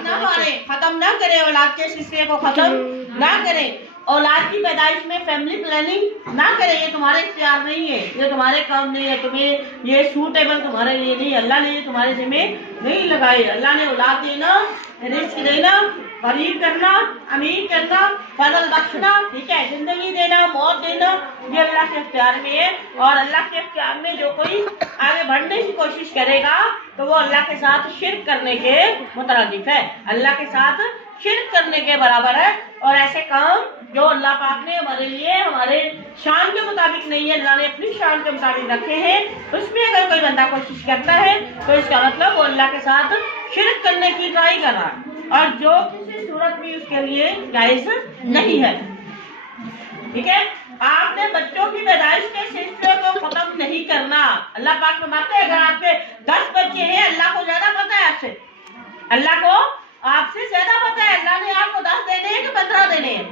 طلاق نہ مارے، ختم نہ کرے، اولاد کے سلسلے کو ختم نہ کرے، اولاد کی پیدائش میں فیملی پلاننگ نہ کرے، یہ تمہارے اختیار نہیں ہے، یہ تمہارے کام نہیں ہے، تمہیں یہ سوٹیبل تمہارے لیے نہیں، اللہ نے یہ تمہارے ذمہ نہیں لگائے۔ اللہ نے اولاد دینا، رزق دینا، غریب کرنا، امیر کرنا، فضل بخشنا، ٹھیک ہے، زندگی دینا، موت دینا، یہ اللہ کے اختیار میں ہے، اور اللہ کے اختیار میں جو کوئی آگے بڑھنے کی کوشش کرے گا تو وہ اللہ کے ساتھ شرک کرنے کے مترادف ہے، اللہ کے ساتھ شرک کرنے کے برابر ہے، اور ایسے کام جو اللہ پاک نے ہمارے لیے ہمارے شان کے مطابق نہیں ہے، اللہ نے اپنی شان کے مطابق رکھے ہیں، اس میں اگر کوئی بندہ کوشش کرتا ہے تو اس کا مطلب وہ اللہ کے ساتھ شرک کرنے کی ٹرائی کر رہا ہے، اور جو کسی صورت بھی اس کے لیے جائز نہیں ہے، ٹھیک ہے۔ آپ نے بچوں کی پیدائش کے سلسلے کو ختم نہیں کرنا۔ اللہ پاک فرماتے ہیں اگر آپ کے 10 بچے ہیں، اللہ کو زیادہ پتہ ہے آپ سے، اللہ کو آپ سے زیادہ پتہ ہے، اللہ نے آپ کو 10 دینے ہیں کہ 15 دینے ہیں،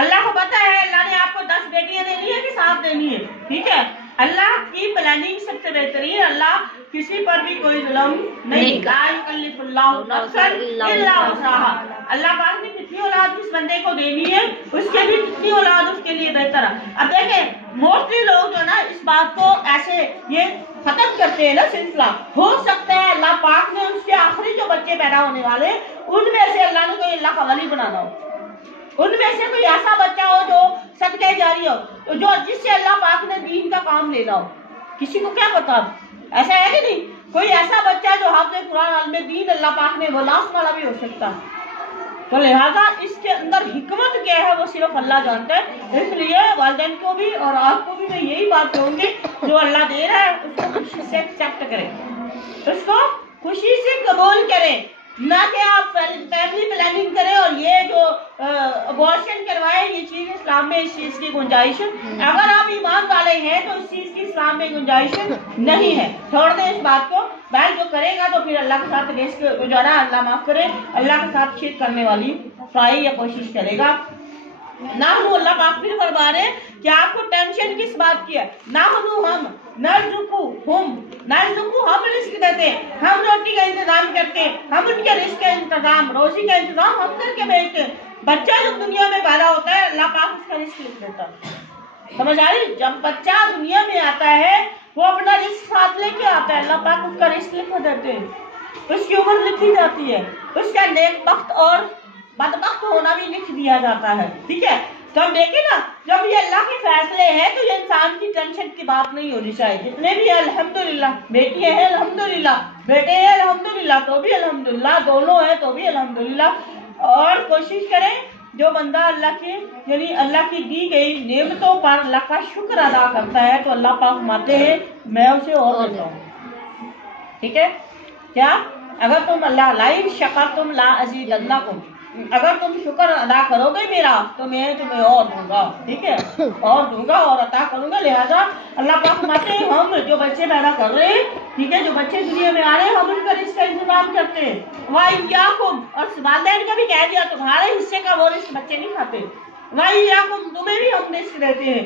اللہ کو پتہ ہے اللہ نے آپ کو 10 بیٹیاں دینی ہے کہ 7 دینی ہے، ٹھیک ہے۔ اللہ کی پلاننگ سب سے بہترین، اللہ کسی پر بھی کوئی ظلم نہیں، لا یکلف اللہ نفسا الا وسعها، اللہ پاک نے کتنی اولاد اس بندے کو دینی ہے اس کے لیے کتنی اولاد اس کے لیے بہتر ہے۔ اب دیکھیں موسٹلی لوگ جو نا اس بات کو ایسے یہ ختم کرتے ہیں نا سلسلہ، ہو سکتا ہے اللہ پاک نے اس کے آخری جو بچے پیدا ہونے والے ان میں سے اللہ نے کوئی اللہ کا ولی بنانا ہو، ان میں سے کوئی ایسا بچہ ہو جو صدقہ جاری ہو، جو جس سے اللہ پاک نے دین کا کام لینا ہو، کسی کو کیا پتا، ایسا ہے کہ نہیں، کوئی ایسا بچہ جو حافظ قرآن عالم دین اللہ پاک نے ولاس والا بھی ہو سکتا، تو لہذا اس کے اندر حکمت کیا ہے وہ صرف اللہ جانتا ہے، اس لیے والدین کو بھی اور آپ کو بھی میں یہی بات کہوں گی، جو اللہ دے رہا ہے اس کو خوشی سے ایکسپٹ کریں، اس کو خوشی سے قبول کریں، نہ کہ آپ فیملی پلاننگ کریں اور یہ جو ابورشن کروائے، یہ چیز اسلام میں اس چیز کی گنجائش، اگر آپ ایمان والے ہیں تو اس چیز کی اسلام میں گنجائش نہیں ہے، چھوڑ دیں اس بات کو، بہر جو کرے گا تو پھر اللہ کے ساتھ رزق گزارا، اللہ معاف کرے، اللہ کے ساتھ شرک کرنے والی ٹرائی یا کوشش کرے گا۔ نحنو، اللہ پاک پھر فرما رہے کہ آپ کو ٹینشن کس بات کی ہے، نحنو ہم، نرزقہم، نرزقو ہم رزق دیتے ہیں، ہم روٹی کا انتظام کرتے ہیں، ہم ان کے رزق کا انتظام، روزی کا انتظام ہم کر کے بھیجتے ہیں، بچہ جب دنیا میں پیدا ہوتا ہے اللہ پاک اس کا رزق لکھ دیتا ہے، سمجھ آئی، جب بچہ دنیا میں آتا ہے وہ اپنا رزق ساتھ لے کے آتا ہے، اللہ پاک اس کا رزق لکھ دیتے ہیں، اس کی عمر لکھی جاتی ہے، اس کا نیک بخت اور بدبخت ہونا بھی لکھ دیا جاتا ہے، ٹھیک ہے۔ تو ہم دیکھیں نا جب یہ اللہ کے فیصلے ہیں تو یہ انسان کی ٹینشن کی بات نہیں ہونی چاہیے، جتنے بھی الحمدللہ بیٹیاں ہیں الحمدللہ، بیٹے ہیں الحمدللہ تو بھی الحمدللہ، دونوں ہیں تو بھی الحمدللہ، اور کوشش کریں جو بندہ اللہ کی یعنی اللہ کی دی گئی نعمتوں پر اللہ کا شکر ادا کرتا ہے تو اللہ پاک فرماتے ہیں میں اسے اور دیتا ہوں، ٹھیک ہے۔ کیا اگر تم اللہ لئن شکرتم لازیدنکم، اگر تم شکر ادا کرو گے میرا تو میں تمہیں اور دوں گا، ٹھیک ہے، اور دوں گا اور عطا کروں گا، لہذا اللہ پاک فرماتے ہیں ہم جو بچے پیدا کر رہے ہیں، ٹھیک ہے، جو بچے دنیا میں آ رہے ہیں ہم ان کا رزق کا انتظام کرتے ہیں، وَإِيَّاكُمْ، اور والدین کا بھی کہہ دیا تمہارے حصے کا وہ رزق بچے نہیں کھاتے، وَإِيَّاكُمْ، تمہیں بھی ہم رزق دیتے ہیں،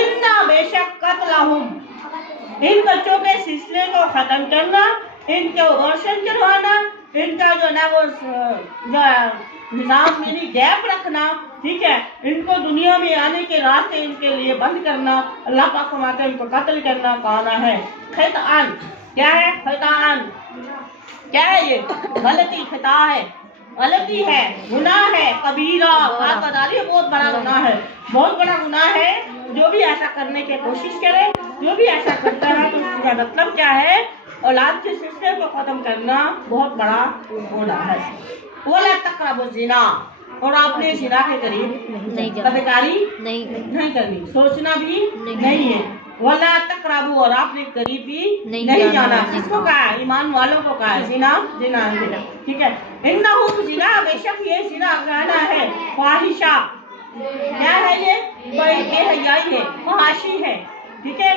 اِنَّا بِشَکْ قَتْلَهُمْ، ان بچوں کے سلسلے کو ختم کرنا، ان کو ابورشن کروانا، ان کا جو ہے وہ نظام یعنی گیپ رکھنا، ٹھیک ہے، ان کو دنیا میں آنے کے راستے ان کے لیے بند کرنا، اللہ پاک فرماتے ہیں ان کو قتل کرنا کانا ہے خطأً، کیا ہے خطأً، کیا ہے یہ غلطی، خطا ہے، غلطی ہے، گناہ ہے، کبیرہ، بات بتا رہی ہے بہت بڑا گناہ ہے، بہت بڑا گناہ ہے، جو بھی ایسا کرنے کی کوشش کرے، جو بھی ایسا کرتا ہے تو اس کا مطلب کیا ہے، اولاد کے سلسلے کو ختم کرنا بہت بڑا گناہ ہے۔ وَلَا تَقْرَبُوا الزِّنَا، اور آپ نے زنا کے قریب بدکاری نہیں کرنی، سوچنا بھی نہیں ہے، وَلَا تَقْرَبُوا، اور آپ نے قریب بھی نہیں جانا، کس کو کہا ہے، ایمان والوں کو کہا ہے، زنا ٹھیک ہے، اِنَّهُ زنا، بے شک یہ زنا گناہ ہے، فاحشہ، کیا ہے یہ بے حیائی ہے، فحاشی ہے، ٹھیک ہے،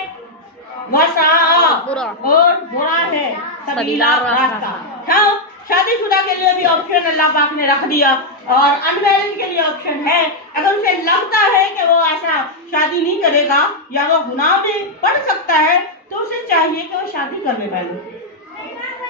وَسَاءَ، اور برا ہے، سبیلا، راستہ، ہاں شادی شدہ کے لیے بھی آپشن اللہ پاک نے رکھ دیا اور ان میرڈ کے لیے آپشن ہے، اگر اسے لگتا ہے کہ وہ ایسا شادی نہیں کرے گا یا وہ گناہ میں پڑ سکتا ہے تو اسے چاہیے کہ وہ شادی کر لے پہلے،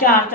4।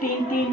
3-3,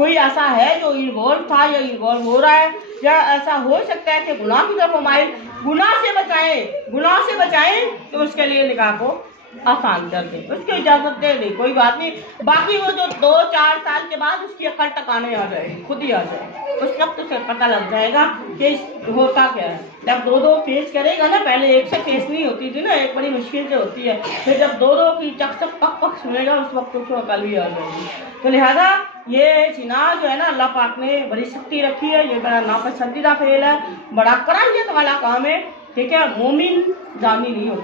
کوئی ایسا ہے جو انوالو تھا یا انوالو ہو رہا ہے یا ایسا ہو سکتا ہے کہ گناہ کی طرف مائل، گناہ سے بچائیں تو اس کے لیے نکاح کو آسان کر دیں، اس کو اجازت دے دیں، کوئی بات نہیں. باقی وہ جو 2-4 سال کے بعد اس کی عقل ٹکانے آ جائے گی، خود ہی آ جائے گی، اس وقت اسے پتہ لگ جائے گا کہ ہوتا کیا ہے. جب دو فیس کرے گا نا، پہلے ایک سے فیس نہیں ہوتی تھی نا، ایک بڑی مشکل سے ہوتی ہے، پھر جب دو کی چک چک پک پک سنے گا اس وقت اس کو عقل بھی آ جائے گی. تو لہٰذا یہ زنا جو ہے نا، اللہ پاک نے بڑی سختی رکھی ہے، یہ بڑا ناپسندیدہ فعل ہے، بڑا کراہیت والا کام ہے. ٹھیک ہے، مومن زانی نہیں ہوتا.